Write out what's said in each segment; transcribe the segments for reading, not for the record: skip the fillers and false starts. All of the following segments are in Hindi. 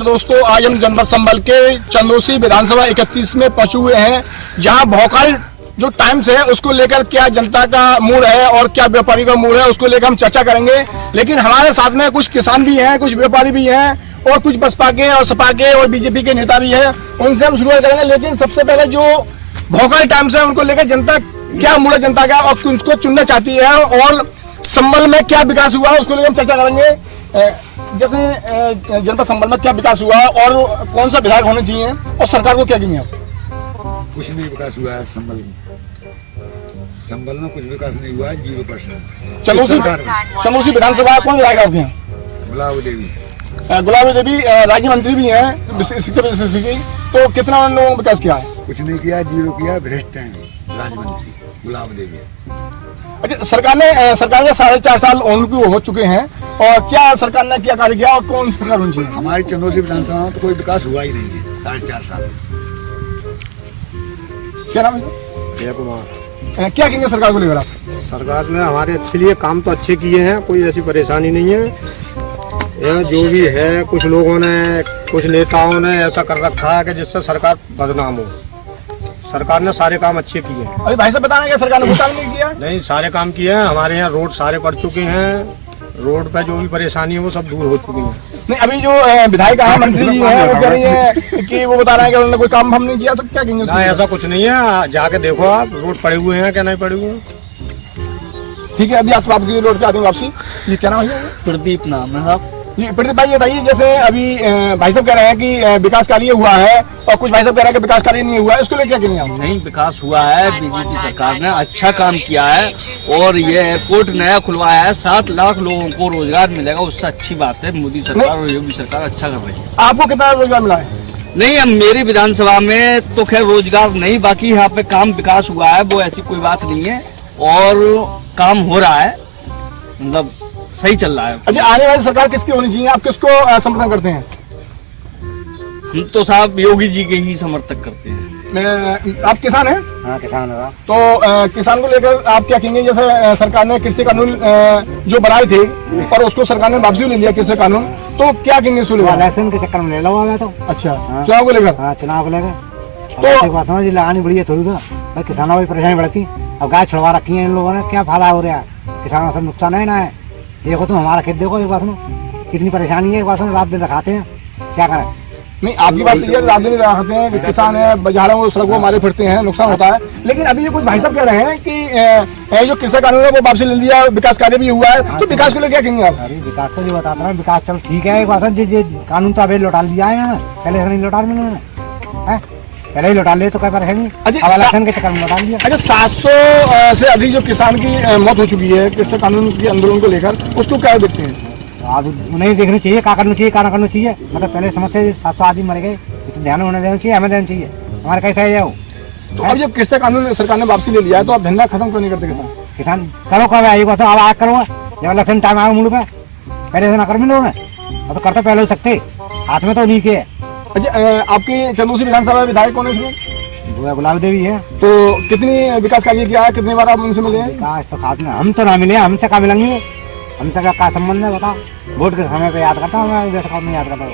दोस्तों, आज हम जनपद संभल के चंदौसी विधानसभा 31 में पहुंचे हुए हैं, जहां भोकाल जो टाइम्स है उसको लेकर क्या जनता का मूड है और क्या व्यापारी का मूड है उसको लेकर हम चर्चा करेंगे। लेकिन हमारे साथ में कुछ किसान भी हैं, कुछ व्यापारी भी हैं और कुछ बसपा के और सपा के और बीजेपी के नेता भी हैं। उनसे हम शुरुआत करेंगे। लेकिन सबसे पहले जो भोकाल टाइम्स है उनको लेकर जनता क्या मूड है जनता का और उसको चुनना चाहती है और संभल में क्या विकास हुआ उसको लेकर हम चर्चा करेंगे। जैसे जनपद संभल में क्या विकास हुआ और कौन सा विधायक होने चाहिए और सरकार को क्या कहेंगे आप? कुछ नहीं विकास हुआ है संभल में कुछ विकास नहीं हुआ है, 0%। चंदौसी विधानसभा कौन विधायक आपके यहाँ? गुलाबी देवी राज्य मंत्री भी हैं शिक्षा की, तो कितना उन लोगों ने विकास किया है? कुछ नहीं किया, 0 किया, भ्रष्ट हैं राज्य मंत्री गुलाबी देवी। अच्छा, सरकार ने 4.5 साल उनको हो चुके हैं और क्या सरकार ने क्या कार्य किया और कौन सरकार होनी चाहिए? हमारी चंदौसी विधानसभा में तो कोई विकास हुआ ही नहीं है 4.5 साल में। क्या नाम है? जय कुमार। क्या कहेंगे सरकार को लेकर आप? सरकार ने हमारे अच्छे लिए काम तो अच्छे किए हैं, कोई ऐसी परेशानी नहीं है। यह जो भी है कुछ लोगों ने, कुछ नेताओं ने ऐसा कर रखा है कि जिससे सरकार बदनाम हो। सरकार ने सारे काम अच्छे किए हैं। अभी भाई साहब बताना कि सरकार ने वो काम नहीं किया? नहीं, सारे काम किए हैं। हमारे यहाँ रोड सारे पड़ चुके हैं, रोड पे जो भी परेशानी है वो सब दूर हो चुकी है। नहीं, अभी जो विधायक है मंत्री जी हैं वो कह रही है कि वो बता रहे हैं कि उन्होंने कोई काम हम नहीं किया, तो क्या कहेंगे? नहीं, ऐसा कुछ नहीं है, जाके देखो आप, रोड पड़े हुए हैं क्या नहीं पड़े हुए। ठीक है, अभी आपकी रोड पे आती हूँ वापसी। ये क्या नाम है? प्रदीप नाम है साहब। जी प्रदीप भाई, बताइए जैसे अभी भाई साहब कह रहे हैं कि विकास कार्य हुआ है और कुछ भाई साहब कह रहे हैं कि विकास कार्य नहीं हुआ है, उसको लेकर क्या कहेंगे आप? नहीं, विकास हुआ है, बीजेपी सरकार ने अच्छा काम किया है और ये एयरपोर्ट नया खुलवाया है, 7 लाख लोगों को रोजगार मिलेगा, उससे अच्छी बात है। मोदी सरकार और योगी सरकार अच्छा कर रही है। आपको कितना रोजगार मिला है? नहीं, अब मेरी विधानसभा में तो खैर रोजगार नहीं, बाकी यहाँ पे काम विकास हुआ है, वो ऐसी कोई बात नहीं है और काम हो रहा है, मतलब सही चल रहा है। अच्छा, आने वाली सरकार किसकी होनी चाहिए? आप किसको समर्थन करते हैं? हम तो साहब योगी जी के ही समर्थक करते हैं। आप किसान हैं? हाँ, किसान है। तो किसान को लेकर आप क्या कहेंगे? जैसे सरकार ने कृषि कानून जो बनाए थे और उसको सरकार ने वापसी ले लिया कृषि कानून, तो क्या कहेंगे इसको लेकर? इलेक्शन के चक्कर में ले लो तो। अच्छा, चुनाव को लेकर? हाँ, चुनाव को लेकर तो लगानी पड़ी है थोड़ी, तो किसानों की परेशानी बढ़ती। अब गाय छुड़वा रखी है इन लोगों ने, क्या फायदा हो रहा है? किसानों से नुकसान है ना है। देखो तुम हमारा खेत देखो, एक बात सुनो, कितनी परेशानी है, एक बात सुनो, रात दिन रखाते हैं, क्या करें? नहीं, आपकी बात सही है, रात दिन रखाते हैं, किसान है, बाजारों में सड़कों मारे फिरते हैं, नुकसान होता है। लेकिन अभी ये कुछ भाई साहब कह रहे हैं कि जो कृषि कानून है वो वापसी ले लिया, विकास कार्य भी हुआ है, तो विकास को लेकर क्या कहेंगे आप? अरे विकास का जो बताता रहा, विकास चलो ठीक है, एक बात है, जो कानून तो अभी लौटा लिया है, पहले से नहीं लौटा मिले, पहले ही लौटा ले तो क्या परेशानी? अब इलेक्शन के चक्कर में लौटा लिया। अच्छा, 700 से अधिक जो किसान की मौत हो चुकी है कृषि कानून के आंदोलन को लेकर, उसको क्या देखते हैं? अब उन्हें देखना चाहिए, क्या करना चाहिए, क्या ना करना चाहिए। मतलब पहले समस्या 700 आदमी मर गए, तो ध्यान होने देना चाहिए, हमें देना चाहिए। हमारे कैसा है वो? तो अब जब कृषि कानून सरकार ने वापसी ले लिया है तो आप धंधा खत्म क्यों नहीं करते किसान? किसान करो कब आई बात, अब आग करो जब इलेक्शन टाइम आए मुल्क में, पहले से ना कर मिलो में, तो करते पहले हो सकते, हाथ में तो नहीं के। अच्छा, आपकी चंदौसी विधानसभा विधायक कौन है इसमें? गुलाबी देवी है। तो कितनी विकास कार्य किया है, कितनी बार आप उनसे मिले हैं? विकास तो खास में हम तो ना मिले, हमसे क्या मिलेंगे? हमसे क्या संबंध है बताओ? वोट के समय पे याद करता हूँ मैं, वैसे काम नहीं याद करता।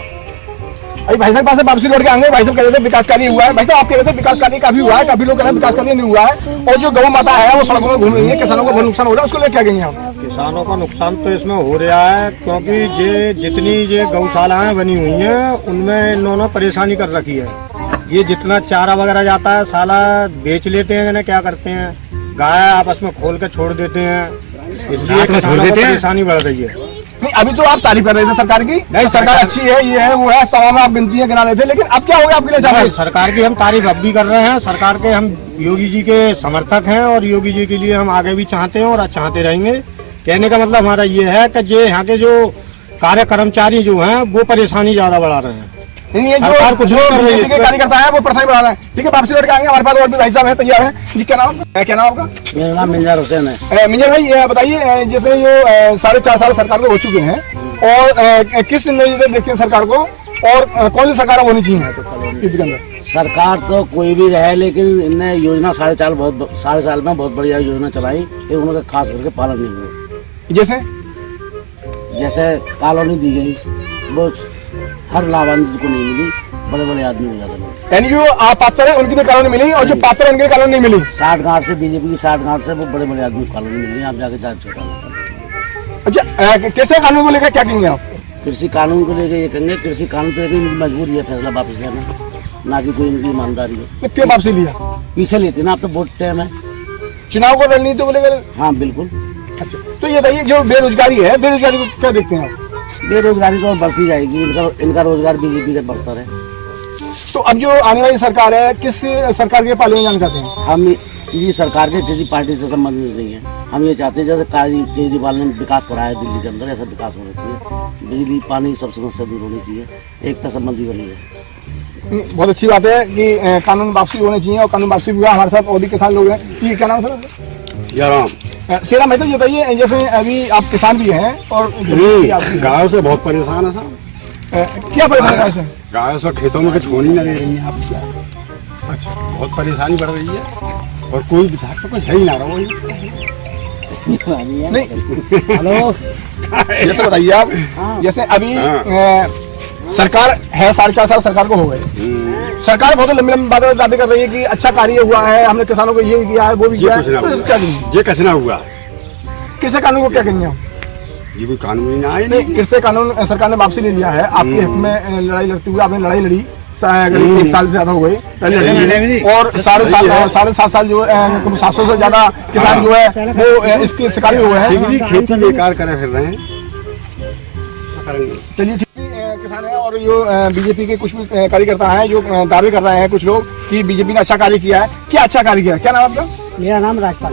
अभी भाई साहब पास वापसी लौट के आएंगे। भाई साहब कह रहे थे विकास कार्य हुआ है, भाई साहब आप कह रहे थे विकास कार्य काफी हुआ है, काफी लोग कह रहे हैं विकास कार्य नहीं हुआ है और जो गौ माता है वो सड़कों में घूम रही है, किसानों को बहुत नुकसान हो रहा है, उसको लेकर क्या कहेंगे आप? किसानों का नुकसान तो इसमें हो रहा है, क्योंकि ये जितनी ये गौशालाएं बनी हुई हैं उनमें इन्होंने परेशानी कर रखी है। ये जितना चारा वगैरह जाता है साला बेच लेते हैं, जिन्हें क्या करते हैं, गाय आपस में खोल के छोड़ देते हैं, इसलिए किसानों को परेशानी बढ़ रही है। नहीं, अभी तो आप तारीफ कर रहे थे सरकार की, नहीं सरकार अच्छी है, ये है वो है, तमाम आप गिनतियां गिना रहे थे, लेकिन अब क्या हो गया आपके लिए? चाहे सरकार की हम तारीफ अब भी कर रहे हैं, सरकार के हम योगी जी के समर्थक हैं और योगी जी के लिए हम आगे भी चाहते हैं और चाहते रहेंगे। कहने का मतलब हमारा ये है कि ये यहाँ के जो कार्य कर्मचारी जो हैं वो परेशानी ज्यादा बढ़ा रहे हैं। नहीं, ये जो कुछ कार्यकर्ता है वो परेशानी बढ़ा रहे हैं। ठीक है, वापसी लौट के आएंगे, हमारे पास और भी भाई साहब है, तैयार है जी। क्या नाम आपका? मेरा नाम मिंजर हुसैन है। मिंजर भाई, ये बताइए जैसे ये 4.5 साल सरकार को हो चुके हैं और किस नजरिए से देखते हैं सरकार को और कौन सी सरकार होनी चाहिए इसके अंदर? सरकार तो कोई भी रहे, लेकिन इनने योजना 4.5 साल में बहुत बढ़िया योजना चलाई, ये उनका खास करके पालन नहीं हुआ। जैसे जैसे कॉलोनी दी गई, वो हर लाभान्वित को नहीं मिली, बड़े बड़े आदमी को ज्यादा मिली। यानी जो पात्र है उनकी भी कॉलोनी मिली और जो पात्र है उनकी कॉलोनी नहीं मिली। 60 गांव से बीजेपी की 60 गांव से वो बड़े बड़े आदमी को कॉलोनी मिली है। आप जाके जांच करो। अच्छा, कृषि कानून को लेकर क्या कहेंगे आप? कृषि कानून को लेकर ये कहेंगे, कृषि कानून पे भी मजबूरी है फैसला वापस लेना, ना कि कोई इनकी ईमानदारी है। क्यों वापसी लिया? पीछे लेते ना, अब तो वोट टाइम है, चुनाव को रणनीति को लेकर। हाँ बिल्कुल। अच्छा, तो ये बताइए जो बेरोजगारी है, बेरोजगारी को क्या देखते हैं आप? बेरोजगारी तो बढ़ती जाएगी, इनका रोजगार बीजेपी का बढ़ता रहे। तो अब जो आने वाली सरकार है, किस सरकार के पाले में जाना चाहते हैं? हम ये सरकार के किसी पार्टी से संबंधित नहीं है। हम ये चाहते हैं जैसे केजरीवाल ने विकास कराया दिल्ली के अंदर, ऐसा विकास होना चाहिए। बिजली पानी सब समस्या दूर होनी चाहिए, एकता संबंधी बनी है। बहुत अच्छी बात है कि कानून वापसी होनी चाहिए और कानून वापसी हुआ। हमारे साथ और भी किसान लोग हैं। ये क्या नाम है सर? याराम सेरा मैं तो ये बताइए, जैसे अभी आप किसान भी हैं और गायों से बहुत परेशान है साहब। क्या परेशानी है? गायों से खेतों में कुछ होने नहीं दे रही है। आप क्या? अच्छा, बहुत परेशानी बढ़ रही है और कोई विधायक तो कुछ है ही ना रहा। नहीं, हेलो, जैसे बताइए आप, जैसे अभी सरकार है 4.5 साल सरकार को हो गए। सरकार बहुत लंबी लंबी बातें दावे कर रही है कि अच्छा कार्य हुआ है, हमने किसानों को ये किया है, वो भी किया है। क्या करेंगे? ये कुछ ना हुआ। कृषि कानून को क्या कहेंगे आप? ये कोई कानून ही ना आए। नहीं, कृषि कानून सरकार ने वापसी ले लिया है। आपके हक में लड़ाई लड़ते हुए आपने लड़ाई लड़ी, 1 साल से ज्यादा हो गई और 7.5 साल जो 700 से ज्यादा किसान जो है वो इसके शिकारी हुए हैं। खेती बेकार करे फिर रहे हैं। चलिए ठीक है, किसान है और जो बीजेपी के कुछ भी कार्यकर्ता हैं जो दावे कर रहे हैं कुछ लोग कि बीजेपी ने अच्छा कार्य किया है। क्या अच्छा कार्य किया? क्या नाम आपका? मेरा नाम राजपाल।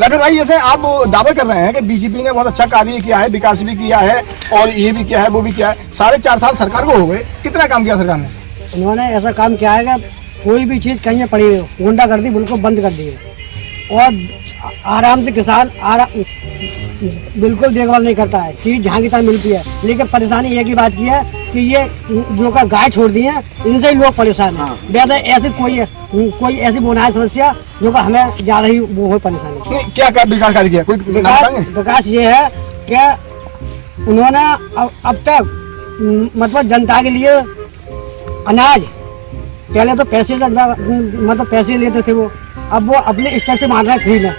राकेश भाई, जैसे आप दावे कर रहे हैं कि बीजेपी ने बहुत अच्छा कार्य किया है, विकास भी किया है और ये भी किया है, वो भी किया है। 4.5 साल सरकार को हो गए, कितना काम किया सरकार ने? उन्होंने ऐसा काम किया है कि कोई भी चीज़ कहीं पड़ी हो, गुंडागर्दी बिल्कुल बंद कर दी है और आराम से किसान बिल्कुल देखभाल नहीं करता है, चीज़ जहाँ की तहाँ मिलती है। लेकिन परेशानी एक ही बात की है कि ये जो का गाय छोड़ दी है, इनसे ही लोग परेशान हैं। वैसे ऐसी कोई ऐसी बुनियादी समस्या जो का हमें जा रही वो हो परेशानी। नहीं, क्या विकास कार्य किया? कोई विकास ये है कि उन्होंने अब तक मतलब जनता के लिए अनाज, पहले तो पैसे से मतलब पैसे लेते थे वो, अब वो अपने स्तर से मान रहे हैं फ्री में।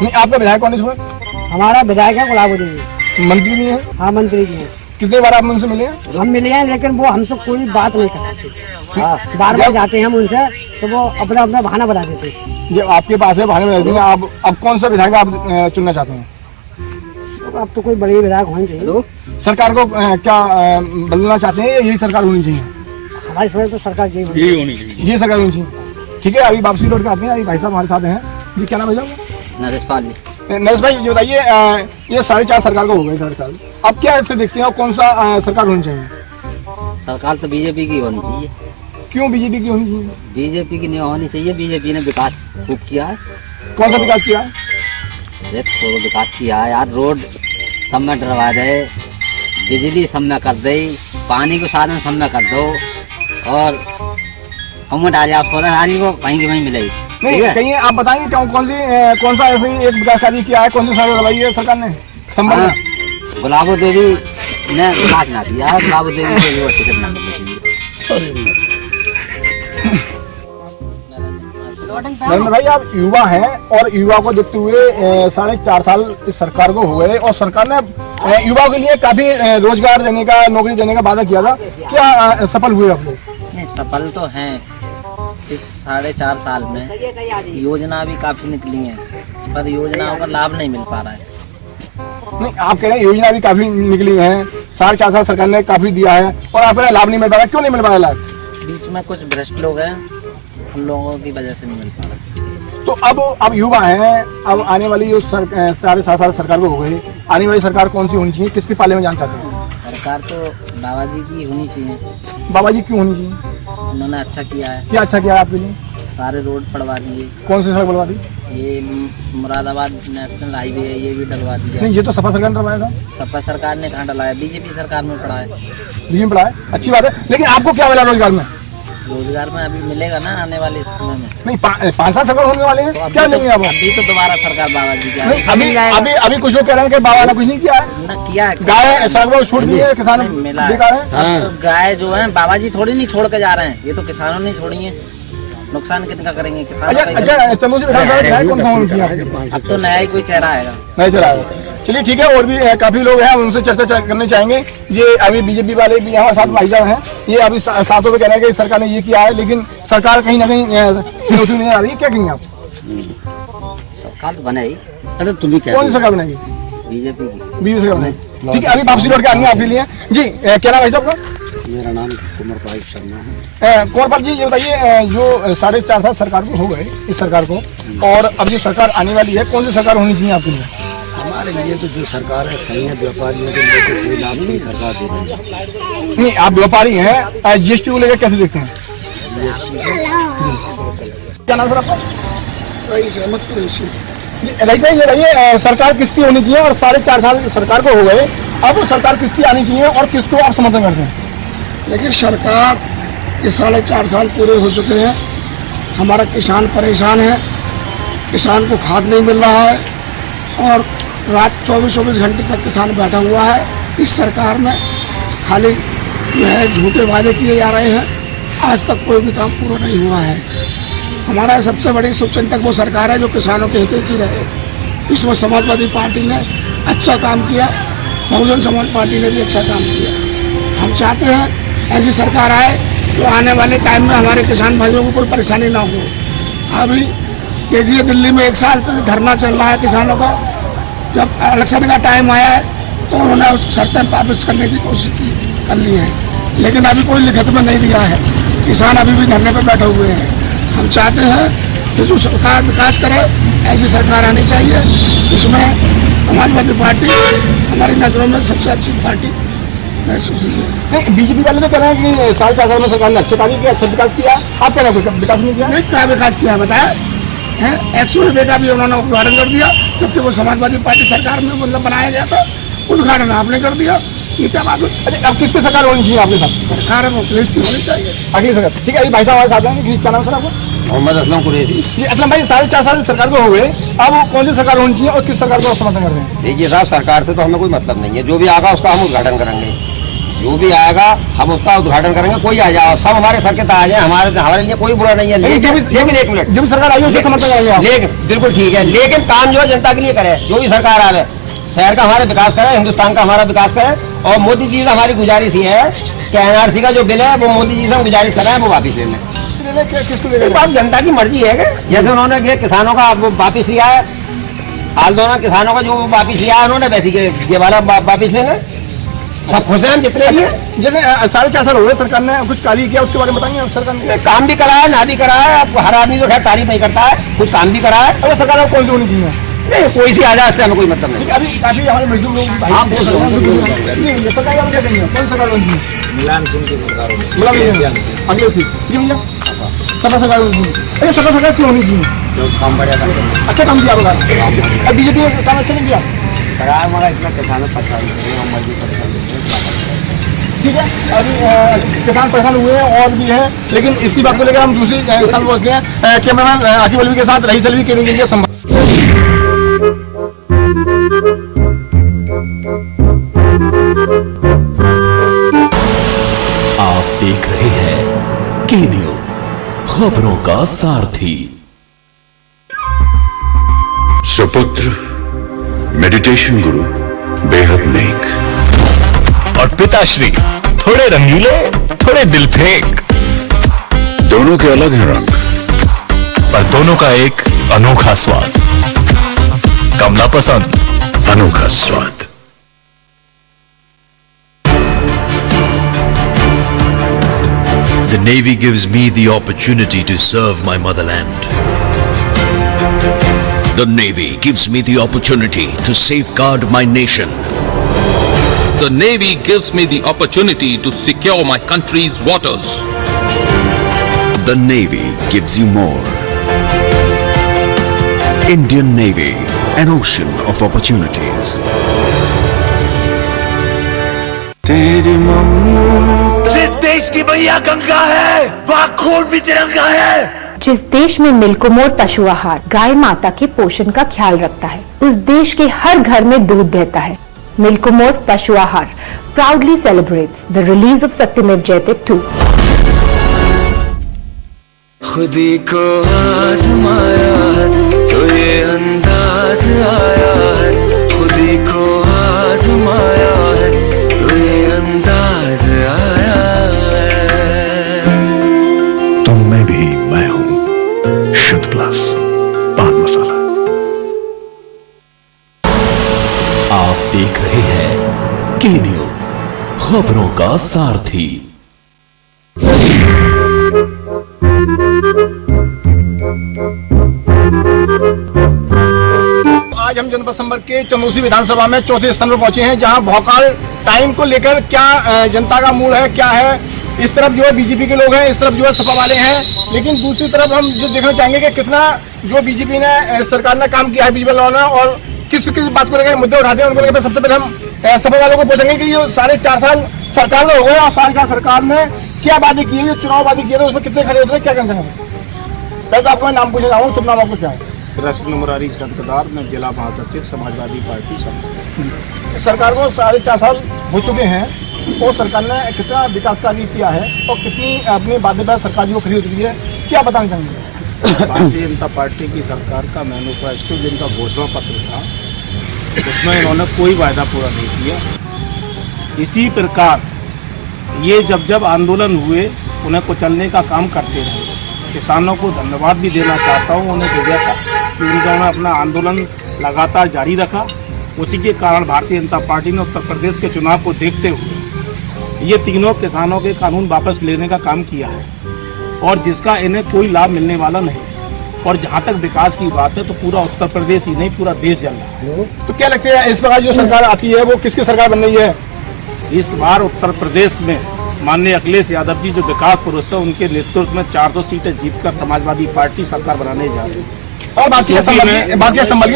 नहीं, आपका विधायक कौन है? हमारा विधायक है गुलाबो देवी। मंत्री नहीं है? हाँ, मंत्री जी हैं। कितने बार आप उनसे मिले हैं? हम मिले हैं लेकिन वो हमसे कोई बात नहीं कर सकते। बार बार जाते हैं हम उनसे तो वो अपना अपना बहाना बना देते हैं। जो आपके पास है बहाने में रहती हैं। आप अब कौन सा विधायक आप चुनना चाहते हैं? तो अब तो कोई बड़े विधायक होने चाहिए। सरकार को क्या बदलना चाहते हैं या यही सरकार होनी चाहिए? हमारी समझ तो सरकार यही होनी चाहिए। ये सरकार होनी चाहिए। ठीक है, अभी वापसी लौट के आते हैं। अभी भाई साहब हमारे साथ हैं। जी, क्या नाम है साहब? नरेश पाल जी। नरेश भाई, ये बताइए, ये 4.5 सरकार को हो गए 4 साल, अब क्या इससे देखते हैं और कौन सा सरकार होनी चाहिए? सरकार तो बीजेपी की होनी चाहिए। क्यों बीजेपी की होनी चाहिए? बीजेपी की नहीं होनी चाहिए। बीजेपी ने विकास खूब किया है। कौन सा विकास किया है? अरे थोड़ा विकास किया है यार, रोड सब में डरवा दे, बिजली सब में कर दे, पानी को साधन सब में कर दो और हम डाले आप सोलह साल को वहीं की वहीं मिलेगी। नहीं, कहीं आप बताएंगे कौन सा ऐसे एक विकास कार्य किया है? कौन सी सड़क लगाई है सरकार ने? संबल गुलाबो देवी ने विकास ना किया है। गुलाबो देवी को टिकट ना मिलना चाहिए। नरेंद्र भाई, आप युवा हैं और युवा को देखते हुए 4.5 साल इस सरकार को हो गए और सरकार ने युवाओं के लिए काफी रोजगार देने का, नौकरी देने का वादा किया था। क्या सफल हुए आप लोग? नहीं, सफल तो हैं। इस 4.5 साल में योजना भी काफी निकली है पर योजनाओं का लाभ नहीं मिल पा रहा है। नहीं, आप कह रहे हैं योजना भी काफी निकली है, 4.5 साल सरकार ने काफी दिया है और आपको लाभ नहीं मिल पा रहा। क्यों नहीं मिल पा रहा लाभ? बीच में कुछ भ्रष्ट लोग हैं, उन लोगों की वजह से नहीं मिल पा रहा। तो अब युवा हैं, अब आने वाली जो 4.5 साल सरकार को हो गए, आने वाली सरकार कौन सी होनी चाहिए? किसके पाले में जाना चाहते हैं? सरकार तो बाबा जी की होनी चाहिए। बाबा जी क्यों होनी चाहिए? उन्होंने अच्छा किया है। क्या अच्छा किया है आपके लिए? सारे रोड पड़वा दिए। कौन सी सड़क बनवा दी? ये मुरादाबाद नेशनल हाईवे है, ये भी डलवा दिया। नहीं, ये तो सपा सरकार ने डलवाया था। सपा सरकार ने कहाँ डलाया? बीजेपी सरकार में पड़ा है। बीजेपी पड़ा है, अच्छी बात है। लेकिन आपको क्या मिला रोजगार में? रोजगार में अभी मिलेगा ना आने वाले समय में। नहीं 5 साल सरकार होने वाले हैं, क्या लेंगे आप? अभी तो दोबारा सरकार बाबा जी की नहीं अभी अभी अभी कुछ लोग कह रहे हैं कि बाबा ने कुछ नहीं किया है, ना किया है। गाय सड़क पर छोड़ दी है, किसान नहीं मिला है। बेकार है। अब तो गाय जो है बाबा जी थोड़ी नहीं छोड़ के जा रहे हैं, ये तो किसानों ने छोड़ी है। नुकसान कितना करेंगे किसान? अच्छा चंदू जी विधानसभा कौन कौन होनी चाहिए? अब तो नया ही कोई चेहरा आएगा। नहीं चला। चलिए ठीक है, और भी काफी लोग हैं, उनसे चर्चा करनी चाहेंगे। ये अभी बीजेपी वाले भी हमारे साथ भाई साहब हैं, ये अभी साथों में कह रहे हैं कि सरकार ने ये किया है, लेकिन सरकार कहीं ना कहीं चुनौती नहीं आ रही है। क्या कहेंगे आप? सरकार तो बनाई, अरे तुम्हें क्या कौन सी सरकार बनाएगी? बीजेपी की। बीजेपी सरकार बनाएगी। ठीक है, अभी वापसी लौट के आएंगे आपके लिए। जी क्या नाम है साहब का? मेरा नाम कुमार पाल शर्मा है। कुमार पाल जी ये बताइए, जो 4.5 साल सरकार को हो गए इस सरकार को, और अब जो सरकार आने वाली है, कौन सी सरकार होनी चाहिए आपके लिए? हमारे लिए तो जो सरकार है सही है, व्यापारियों के लिए तो कोई लाभ नहीं सरकार दे रही है। नहीं आप व्यापारी हैं, जीएसटी को लेकर कैसे देखते हैं? क्या नाम सर आपका? रईस अहमद कुरैशी। रईस भाई ये बताइए, सरकार किसकी होनी चाहिए, और 4.5 साल सरकार को हो गए, अब सरकार किसकी आनी चाहिए और किसको आप समर्थन करते हैं? देखिए सरकार के 4.5 साल पूरे हो चुके हैं, हमारा किसान परेशान है, किसान को खाद नहीं मिल रहा है, और रात 24-24 घंटे तक किसान बैठा हुआ है। इस सरकार में खाली जो है झूठे वादे किए जा रहे हैं, आज तक कोई भी काम पूरा नहीं हुआ है। हमारा सबसे बड़ी शुभचिंतक वो सरकार है जो किसानों के हितैषी रहे। इसमें समाजवादी पार्टी ने अच्छा काम किया, बहुजन समाज पार्टी ने भी अच्छा काम किया। हम चाहते हैं ऐसी सरकार आए तो आने वाले टाइम में हमारे किसान भाइयों को कोई परेशानी ना हो। अभी देखिए दिल्ली में 1 साल से धरना चल रहा है किसानों का, जब इलेक्शन का टाइम आया है तो उन्होंने उस शर्तें वापस करने की कोशिश कर ली है, लेकिन अभी कोई लिखित में नहीं दिया है। किसान अभी भी धरने पर बैठे हुए हैं। हम चाहते हैं कि जो सरकार विकास करे ऐसी सरकार आनी चाहिए। इसमें समाजवादी पार्टी हमारी नज़रों में सबसे अच्छी पार्टी महसूस हुई है। नहीं बीजेपी वाले तो कह रहे हैं कि 4.5 साल में सरकार ने अच्छे कार्य किया, अच्छा विकास किया। आप कह रहे हैं कोई विकास नहीं किया? नहीं क्या विकास किया है बताया है? 100 रुपये का भी उन्होंने उद्घाटन कर दिया, जबकि वो समाजवादी पार्टी सरकार में मतलब बनाया गया था, उद्घाटन आपने कर दिया। ये क्या बात है? अच्छा अब किसकी सरकार होनी चाहिए आपके साथ? सरकार है वो पुलिस की होनी चाहिए, अगली सरकार। ठीक है, अभी भाई साहब हमारे साथ हैं, क्या नाम सर आपका? मोहम्मद असलम कुरैशी। जी असलम भाई 4.5 साल सरकार को हो गए, अब कौन सी सरकार होनी चाहिए और किस सरकार को आप समर्थन करते हैं? देखिए साहब, सरकार से तो हमें कोई मतलब नहीं है, जो भी आएगा उसका हम उद्घाटन करेंगे, जो भी आएगा हम उसका उद्घाटन करेंगे। कोई आ जाओ, सब हमारे सर के ताज आ जाए, हमारे लिए कोई बुरा नहीं है। लेकिन एक मिनट, जब सरकार आई उससे समर्थन करेंगे आप? लेकिन बिल्कुल ठीक है, लेकिन काम जो है जनता के लिए करे, जो भी सरकार आवे, शहर का हमारा विकास करे, हिंदुस्तान का हमारा विकास करे। और मोदी जी से हमारी गुजारिश ये है कि NRC का जो बिल है वो मोदी जी से हम गुजारिश कर रहे हैं वो वापिस ले लें। बात जनता की मर्जी है, जैसे उन्होंने किसानों का वापिस लिया है, हाल दोनों किसानों का जो वापिस लिया है उन्होंने, वैसे ये वाला वापिस लेंगे। सब खुश हैं जितने भी हैं। जैसे 4.5 साल हो गए सरकार ने कुछ कार्य किया, उसके बारे में बताएंगे? सरकार ने काम भी करा है, ना भी करा है, अब हर आदमी तो खैर तारीफ नहीं करता है, कुछ काम भी करा है। अगर सरकार कौन सी होनी चाहिए? नहीं कोई सी आ जाए, इससे हमें कोई मतलब नहीं। अभी काफी हमारे मजदूर लोग सरकार क्या कहेंगे, कौन सरकार होनी चाहिए? मुलायम सिंह की सरकार होगी। अगले उसकी जी भैया सपा सरकार होनी चाहिए। अरे सपा सरकार क्यों होनी चाहिए? काम बढ़िया अच्छा काम किया होगा। अब बीजेपी ने काम अच्छा नहीं किया, कराया हमारा इतना किसानों परेशान कर, ठीक है। अभी किसान परेशान हुए हैं और भी हैं, लेकिन इसी बात को लेकर हम दूसरी साल बोलते हैं। कैमरामैन आकिब अलवी के साथ रईस अलवी के लिए संवाद। आप देख रहे हैं के न्यूज, खबरों का सारथी। सुपुत्र मेडिटेशन गुरु बेहद नेक, और पिताश्री थोड़े रंगीले, थोड़े दिल फेंक। दोनों के अलग हैं रंग, पर दोनों का एक अनोखा स्वाद। कमला पसंद, अनोखा स्वाद। The Navy gives me the opportunity to serve my motherland. The Navy gives me the opportunity to safeguard my nation. The Navy gives me the opportunity to secure my country's waters. The Navy gives you more. Indian Navy, an ocean of opportunities. तेरी ममता जिस देश देश की मैया गंगा है, वहाँ खून भी तिरंगा है। जिस देश में मिल्कोमोर पशु आहार गाय माता के पोषण का ख्याल रखता है, उस देश के हर घर में दूध बहता है। मिल्कोमोर पशु आहार proudly celebrates the release of Satyameva Jayate 2. खुदी को आजमाया है तो ये अंदाज आया है, खुदी को आजमाया है तो ये अंदाज आया है। तुम में भी मैं हूं, शुद्ध प्लस पान मसाला। आप देख रहे हैं के न्यूज, खबरों का सारथी। आज हम जनपद संभल के चंदौसी विधानसभा में चौथे स्थान पर पहुंचे हैं, जहां भौकाल टाइम को लेकर क्या जनता का मूड है, क्या है। इस तरफ जो है बीजेपी के लोग हैं, इस तरफ जो है सपा वाले हैं, लेकिन दूसरी तरफ हम जो देखना चाहेंगे कि कितना जो बीजेपी ने सरकार ने काम किया है बीजेपी वालों ने, और किस किस बात को लेकर मुद्दे उठाते हैं उनको लेकर सबसे पहले हम सपा वालों को पूछेंगे कि ये 4.5 साल सरकार में हो गए और 4.5 साल सरकार ने क्या वादे किए, जो चुनाव वादे किए थे उसमें कितने खड़े होते हैं, क्या कहते हैं। पहले तो आपको मैं नाम पूछना चाहूँ, शुभ नाम आपको क्या है? कृष्ण मुरारी सरदार, मैं जिला महासचिव समाजवादी पार्टी संभल। सरकार को 4.5 साल हो चुके हैं और सरकार ने कितना विकास कार्य किया है और कितनी अपने वादे पर सरकार जो खड़ी हो चुकी है, क्या बताना चाहेंगे? भारतीय जनता पार्टी की सरकार का मैनिफेस्टो जिनका घोषणा पत्र था, उसमें इन्होंने कोई वायदा पूरा नहीं किया। इसी प्रकार ये जब जब आंदोलन हुए उन्हें कुचलने का काम करते रहे। किसानों को धन्यवाद भी देना चाहता हूँ उन्हें विजय का, कि उन्होंने अपना आंदोलन लगातार जारी रखा। उसी के कारण भारतीय जनता पार्टी ने उत्तर प्रदेश के चुनाव को देखते हुए ये तीनों किसानों के कानून वापस लेने का काम किया है, और जिसका इन्हें कोई लाभ मिलने वाला नहीं। और जहाँ तक विकास की बात है तो पूरा उत्तर प्रदेश ही नहीं, पूरा देश जल रहा है। तो क्या लगता है इस बार जो सरकार आती है वो किसकी सरकार बन रही है? इस बार उत्तर प्रदेश में माननीय अखिलेश यादव जी जो विकास पुरुष है, उनके नेतृत्व में 400 सीटें जीतकर समाजवादी पार्टी सरकार बनाने जा रही है। और बाकी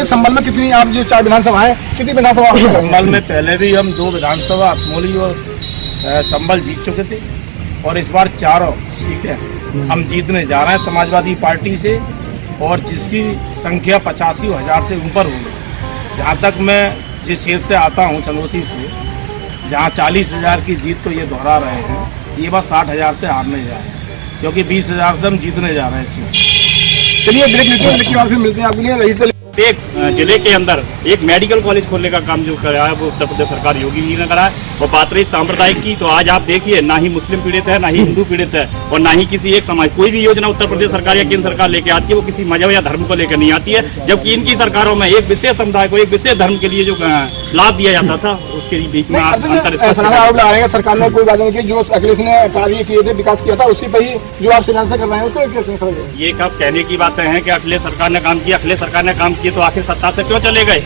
संभल में कितनी आप जो 4 विधानसभा है, कितनी विधानसभा? संभल में पहले भी हम 2 विधानसभा असमोली और संभल जीत चुके थे, और इस बार 4 सीटें हम जीतने जा रहे हैं समाजवादी पार्टी से, और जिसकी संख्या 85,000 से ऊपर होगी। जहाँ तक मैं जिस क्षेत्र से आता हूँ चंदौसी से, जहाँ 40,000 की जीत को ये दोहरा रहे हैं, ये बार 60,000 से हारने जा रहे हैं, क्योंकि 20,000 से हम जीतने जा रहे हैं इसमें। चलिए ब्रेक लेते हैं, ब्रेक के बाद फिर मिलते हैं आपके लिए। रही एक जिले के अंदर एक मेडिकल कॉलेज खोलने का काम जो कराया है वो उत्तर प्रदेश सरकार योगी जी ने करा है। और बात रही सांप्रदायिक की, तो आज आप देखिए ना ही मुस्लिम पीड़ित है, ना ही हिंदू पीड़ित है, और ना ही किसी एक समाज। कोई भी योजना उत्तर प्रदेश सरकार या केंद्र सरकार लेके आती है वो किसी मजहब या धर्म को लेकर नहीं आती है, जबकि इनकी सरकारों में एक विशेष समुदाय को एक विशेष धर्म के लिए जो लाभ दिया जाता था उसके बीच में अंतर। सरकार ने कोई वादा नहीं किया, जो अखिलेश ने कार्य किए थे, विकास किया था, उसी पर ही जो आप सिद्धांत कर रहे हैं उसको ये कब कहने की बातें हैं कि अखिलेश सरकार ने काम किया। अखिलेश सरकार ने काम किए तो आखिर सत्ता से क्यों चले गए?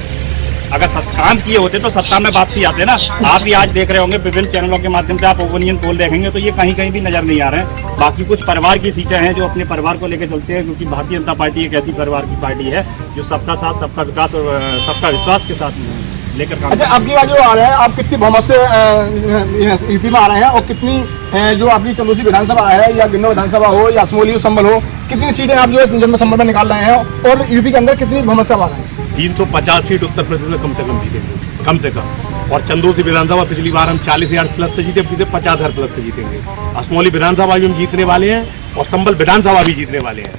अगर काम किए होते तो सत्ता में वापसी आते ना। आप भी आज देख रहे होंगे विभिन्न चैनलों के माध्यम से, आप ओपिनियन पोल देखेंगे तो ये कहीं कहीं भी नजर नहीं आ रहे हैं। बाकी कुछ परिवार की सीटें हैं जो अपने परिवार को लेकर चलते हैं, क्योंकि भारतीय जनता पार्टी एक ऐसी परिवार की पार्टी है जो सबका साथ, सबका विकास और सबका विश्वास के साथ लेकर काम। अच्छा, आपकी बात जो आ रहे हैं, आप कितनी बहुमत से यूपी में आ रहे हैं, और कितनी जो आपकी चंदौसी विधानसभा है या गिन्नौर विधानसभा हो या असमोली हो, संभल हो, कितनी सीटें आप जो है जनपद संभल में निकाल रहे हैं, और यूपी के अंदर कितनी बहुमत से आ रहे हैं? 350 सीट उत्तर प्रदेश में कम से कम जीतेंगे, कम से कम। और चंदौसी विधानसभा पिछली बार हम 40,000 प्लस से जीते, अब 50,000 प्लस से जीतेंगे। असमोली विधानसभा भी हम जीतने वाले हैं, और संभल विधानसभा भी जीतने वाले हैं।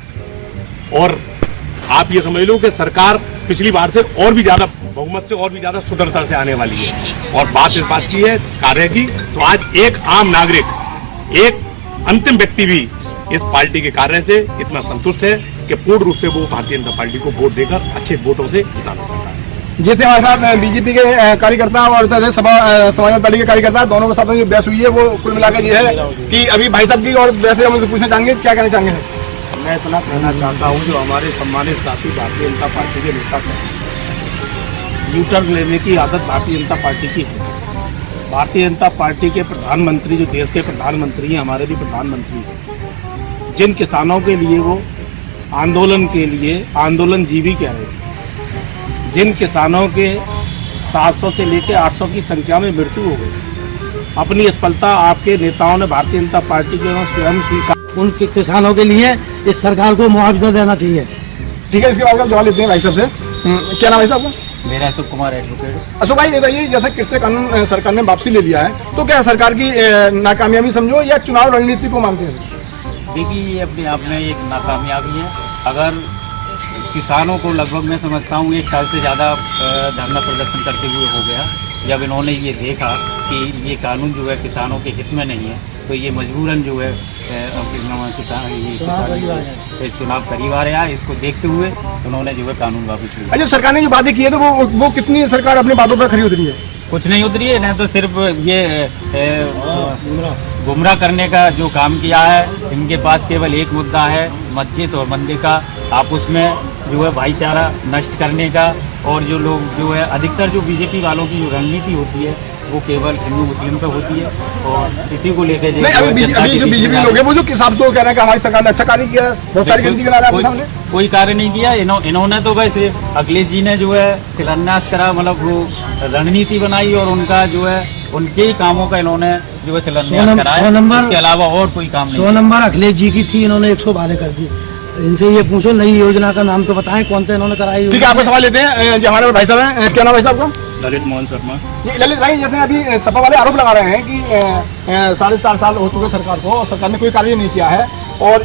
और आप ये समझ लो कि सरकार पिछली बार से और भी ज्यादा बहुमत से और भी ज्यादा सुदृढ़ता से आने वाली है। और बात इस बात की है कार्य की, तो आज एक आम नागरिक, एक अंतिम व्यक्ति भी इस पार्टी के कार्य से इतना संतुष्ट है कि पूर्ण रूप से वो भारतीय जनता पार्टी को वोट देकर अच्छे वोटों से जिताना चाहता है। जी थे हमारे साथ बीजेपी के कार्यकर्ता और समाजवादी पार्टी के कार्यकर्ता, दोनों के साथ जो बहस हुई है वो कुल मिलाकर ये है कि अभी भाई साहब की और वैसे हम उनसे पूछना चाहेंगे क्या कहना चाहेंगे। मैं इतना कहना चाहता हूँ, जो हमारे सम्मानित साथी भारतीय जनता पार्टी के नेता हैं, यूटर्न लेने की आदत भारतीय जनता पार्टी की है। भारतीय जनता पार्टी के प्रधानमंत्री, जो देश के प्रधानमंत्री हैं, हमारे भी प्रधानमंत्री हैं, जिन किसानों के लिए वो आंदोलन के लिए आंदोलन जीवी कह रहे थे, जिन किसानों के 700 से लेकर 800 की संख्या में मृत्यु हो गई, अपनी असफलता आपके नेताओं ने भारतीय जनता पार्टी के स्वयं स्वीकार। उन किसानों के लिए इस सरकार को मुआवजा देना चाहिए। ठीक है, इसके बाद जवाब लेते हैं भाई साहब से। क्या नाम है साहब आपका? मेरा अशोक कुमार एडवोकेट। अशोक भाई, बताइए जैसे कृषि कानून सरकार ने वापसी ले लिया है, तो क्या सरकार की नाकामयाबी समझो या चुनाव रणनीति को मानते हैं? देखिए, ये अपने आप में एक नाकामयाबी है। अगर किसानों को लगभग मैं समझता हूँ 1 साल से ज़्यादा धरना प्रदर्शन करते हुए हो गया, जब इन्होंने ये देखा कि ये कानून जो है किसानों के हित में नहीं है, तो ये मजबूरन जो है चुनाव करीब आ रहा है, इसको देखते हुए उन्होंने जो है कानून वापस लिया। अच्छा, सरकार ने जो वादे किए थे वो कितनी सरकार अपने बातों पर खरी उतरी है? कुछ नहीं उतरी है, नहीं तो सिर्फ ये गुमराह करने का जो काम किया है। इनके पास केवल एक मुद्दा है, मस्जिद और मंदिर का आपस में जो है भाईचारा नष्ट करने का। और जो लोग जो है अधिकतर जो बीजेपी वालों की जो रणनीति होती है वो केवल हिंदू मुस्लिम पे होती है, और इसी को लेकर अभी जो बीजेपी लोग हैं वो जो किसान तो कह रहे हैं कि हमारी सरकार ने अच्छा कार्य किया, बहुत सारी गिनती करा रहा है। कोई कार्य नहीं किया इन्होंने तो बस अखिलेश जी ने जो है शिलान्यास करा, मतलब वो रणनीति बनाई और उनका जो है उनके ही कामों का इन्होंने जो है शिलान्यास कराया, इसके अलावा और कोई काम नहीं। 100 नंबर अखिलेश जी की थी, इन्होंने 112 कर दी। इनसे ये पूछो नई योजना का नाम तो बताएं, कौन सा इन्होंने कराई। ठीक है, आपका सवाल लेते हैं। जो हमारे भाई साहब हैं, क्या नाम है साहब का? ललित मोहन शर्मा। ये ललित भाई, जैसे अभी सपा वाले आरोप लगा रहे हैं कि 4.5 साल हो चुके सरकार को और सरकार ने कोई कार्य नहीं किया है, और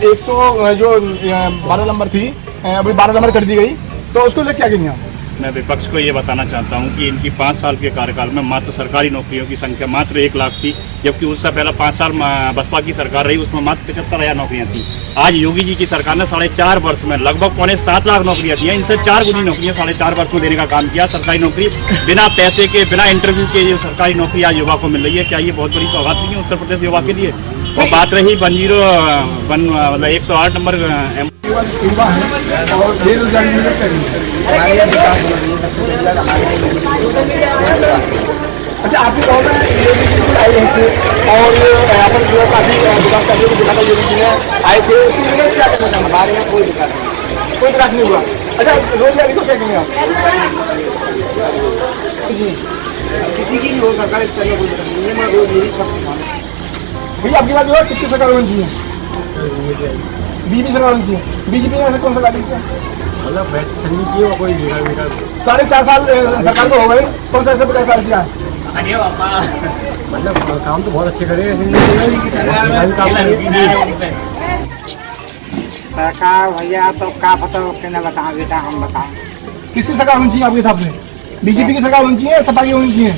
12 नंबर थी अभी 12 नंबर कर दी गई, तो उसको लेकर क्या कहेंगे आप? मैं विपक्ष को ये बताना चाहता हूँ कि इनकी 5 साल के कार्यकाल में मात्र सरकारी नौकरियों की संख्या मात्र 1 लाख थी, जबकि उससे पहला 5 साल बसपा की सरकार रही, उसमें मात्र 75,000 नौकरियाँ थी। आज योगी जी की सरकार ने 4.5 वर्ष में लगभग 7.25 लाख नौकरियाँ दी हैं। इनसे 4 गुनी नौकरियाँ 4.5 वर्ष में देने का काम किया। सरकारी नौकरी बिना पैसे के, बिना इंटरव्यू के जो सरकारी नौकरी आज युवा को मिल रही है, क्या ये बहुत बड़ी सौगात नहीं है उत्तर प्रदेश युवा के लिए? और बात रही 108 नंबर अच्छा, आपके गाँव में आई है और यहाँ पर जो काफी विकास कार्यों को दिखाता योगी जी ने आए थे, क्या कहना चाहते? हमारे यहाँ कोई विकास नहीं हुआ। अच्छा, रोजगारी को क्या कहेंगे आप? किसी की हो सरकार इस तरह कोई नहीं है, मैं रोज यही सब भैया आपकी बात जो है किसकी सरकार होनी चाहिए? बीजेपी सरकार होनी चाहिए। बीजेपी में कौन सा कार्य किया? मतलब नहीं किया कोई विकास। 4.5 साल सरकार को हो गए, कौन सा ऐसा प्रकार कार्य किया है? मतलब काम तो बहुत अच्छे करे सरकार भैया, तो क्या पता कहना बता बेटा, हम बताएं किसकी सरकार होनी चाहिए आपके हिसाब से? बीजेपी की सरकार होनी चाहिए, सपा की होनी चाहिए?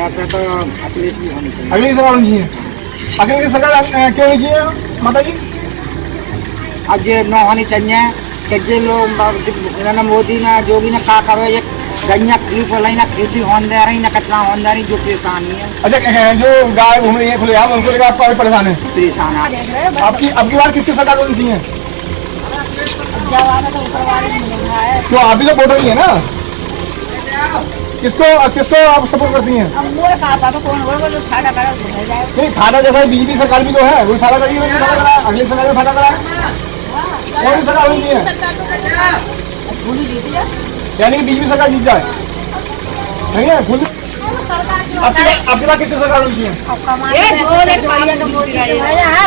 ऐसे तो अखिलेश की होनी चाहिए। अखिलेश की सरकार होनी चाहिए। अखिलेश की सरकार क्यों होनी चाहिए माता जी? अब ये न होनी चाहिए कि जे लोग मोदी ने जोगी ने क्या करो, ये गैया खरीद रही ना, खेती होने दे रही ना, कचरा होने दे रही, जो परेशानी है। अच्छा, जो गाय घूम रही है खुलेआम, उनको लेकर आप परेशान है? परेशान है। आपकी अब की बार किसकी सरकार होनी चाहिए? तो आप भी तो वोट रही है ना, किसको आप सपोर्ट करती हैं? नहीं, फायदा जैसा बीजेपी सरकार भी तो है, कोई फायदा करी है, अगली सरकार में फायदा करा है, कौन सी सरकार होनी चाहिए? यानी कि बीजेपी सरकार जीत जाए, नहीं है? आपके पास किससे सरकार होनी चाहिए?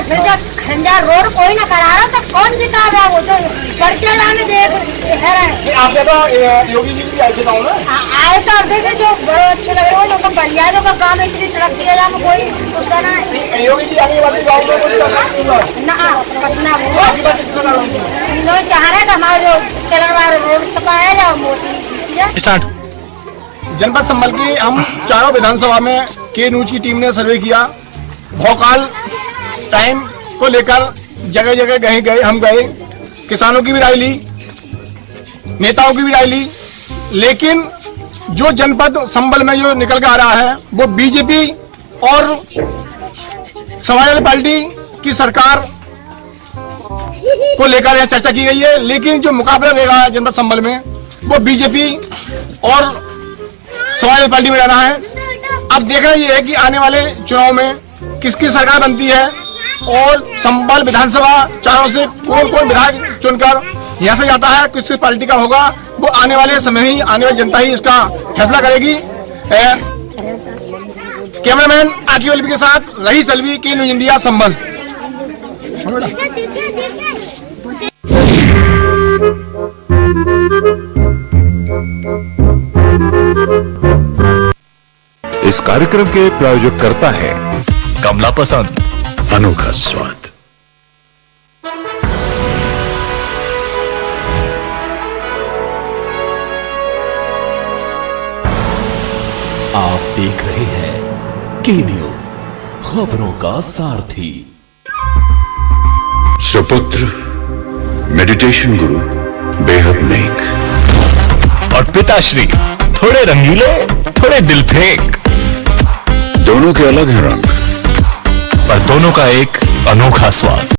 फिर जब खंजा रोड कोई ना करा रहा तो कौन जितागा? वो तो पर्चा लाने दे आपने तो योगी जी भी आए थे गाँव में, आए तो देखे जो बड़े अच्छे लग रहे हो, बढ़िया जो का काम इतनी तरक्की दिया जाए, कोई सुविधा ना है। योगी जी आने वाले गाँव में ना पसना वो चाह रहे थे हमारे जो चलन वाला रोड सफाया जाओ मोदी स्टार्ट। जनपद संभल की हम चारों विधानसभा में के न्यूज की टीम ने सर्वे किया। भोकाल टाइम को लेकर जगह जगह हम गए, किसानों की भी राय ली, नेताओं की भी राय ली, लेकिन जो जनपद संभल में जो निकल के आ रहा है वो बीजेपी और समाजवादी पार्टी की सरकार को लेकर यह चर्चा की गई है। लेकिन जो मुकाबला रहेगा जनपद संभल में वो बीजेपी और समाजवादी पार्टी में रहना है। अब देखना ये है कि आने वाले चुनाव में किसकी सरकार बनती है और संभल विधानसभा चारों से कौन विधायक चुनकर यहाँ से जाता है, किस पार्टी का होगा, वो आने वाले समय ही, आने वाली जनता ही इसका फैसला करेगी। कैमरामैन आकिब अलवी के साथ रईस अलवी की न्यूज इंडिया संभल। इस कार्यक्रम के प्रायोजक करता है कमला पसंद, अनोखा स्वाद। आप देख रहे हैं के न्यूज, खबरों का सारथी। सुपुत्र मेडिटेशन गुरु बेहद नेक और पिताश्री थोड़े रंगीले, थोड़े दिल फेंक। दोनों के अलग हैं रंग, पर दोनों का एक अनोखा स्वाद।